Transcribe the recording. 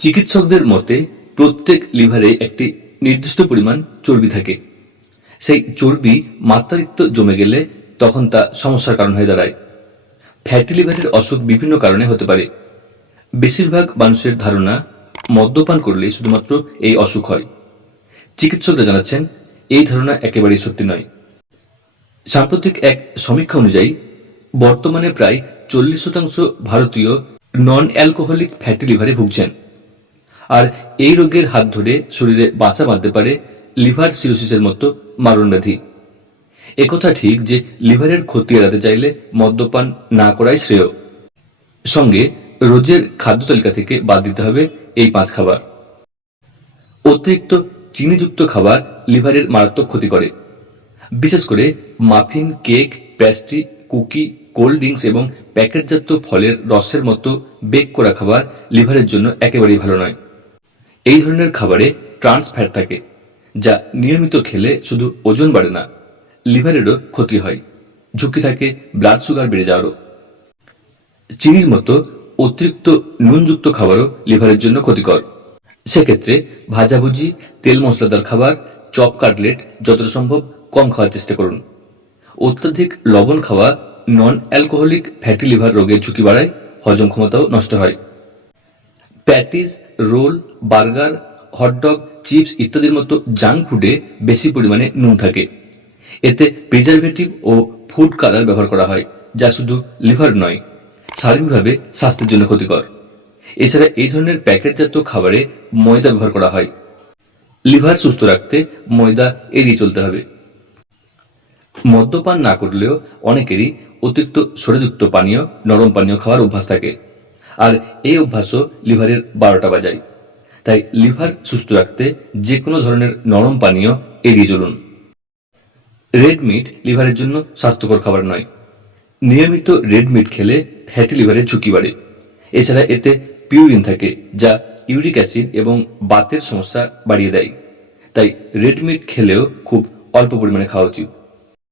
চিকিৎসকদের মতে, প্রত্যেক লিভারে একটি নির্দিষ্ট পরিমাণ চর্বি থাকে। সেই চর্বি মাত্রাতিরিক্ত জমে গেলে তখন তা সমস্যার কারণ হয়ে দাঁড়ায়। ফ্যাটি লিভারের অসুখ বিভিন্ন কারণে হতে পারে। বেশিরভাগ মানুষের ধারণা, মদ্যপান করলে শুধুমাত্র এই অসুখ হয়। চিকিৎসকরা জানাচ্ছেন, এই ধারণা একেবারেই সত্যি নয়। সাম্প্রতিক এক সমীক্ষা অনুযায়ী, বর্তমানে প্রায় চল্লিশ শতাংশ ভারতীয় নন অ্যালকোহলিক ফ্যাটি লিভারে ভুগছেন। আর এই রোগের হাত ধরে শরীরে বাঁচা বাঁধতে পারে লিভার সিরোসিসের মতো মারণ ব্যাধি। একথা ঠিক যে লিভারের ক্ষতি এড়াতে চাইলে মদ্যপান না করাই শ্রেয়। সঙ্গে রোজের খাদ্য তালিকা থেকে বাদ দিতে হবে এই পাঁচ খাবার। অতিরিক্ত চিনিযুক্ত খাবার লিভারের মারাত্মক ক্ষতি করে। বিশেষ করে muffin, cake pastry cookie, cold drinks এবং প্যাকেটজাত ফলের রসের মতো বেক করা খাবার লিভারের জন্য একেবারেই ভালো নয়। এই ধরনের খাবারে ট্রান্স ফ্যাট থাকে, যা নিয়মিত খেলে শুধু ওজন বাড়ে না, লিভারেরও ক্ষতি হয়, ঝুঁকি থাকে ব্লাড সুগার বেড়ে যাওয়ারও। চিনির মতো অতিরিক্ত নুনযুক্ত খাবারও লিভারের জন্য ক্ষতিকর। সেক্ষেত্রে ভাজাভুজি তেল মশলাদার খাবার, চপ কাটলেট যতটা সম্ভব কম খাওয়ার চেষ্টা করুন। অত্যাধিক লবণ খাওয়া নন অ্যালকোহলিক ফ্যাটি লিভার রোগের ঝুঁকি বাড়ায় হজম ক্ষমতাও নষ্ট হয়। Patties, roll, burger, hotdog, chips ইত্যাদির মতো জাঙ্ক ফুডে বেশি পরিমাণে নুন থাকে। এতে প্রিজারভেটিভ ও ফুড কালার ব্যবহার করা হয়, যা শুধু লিভার নয়, শারীরিকভাবে স্বাস্থ্যের জন্য ক্ষতিকর। এছাড়া এই ধরনের প্যাকেটজাত খাবারে ময়দা ব্যবহার করা হয়। লিভার সুস্থ রাখতে ময়দা এড়িয়ে চলতে হবে। মদ্যপান না করলেও অনেকেরই অতিরিক্ত সরেযুক্ত পানীয়, নরম পানীয় খাওয়ার অভ্যাস থাকে। আর এই অভ্যাসও লিভারের বারোটা বাজায়। তাই লিভার সুস্থ রাখতে যে কোনো ধরনের নরম পানীয় এড়িয়ে চলুন। রেড মিট লিভারের জন্য স্বাস্থ্যকর খাবার নয়। নিয়মিত রেড মিট খেলে ফ্যাটি লিভারের ঝুঁকি বাড়ে। এছাড়া এতে পিউরিন থাকে, যা ইউরিক অ্যাসিড এবং বাতের সমস্যা বাড়িয়ে দেয়। তাই রেড মিট খেলেও খুব অল্প পরিমাণে খাওয়া উচিত।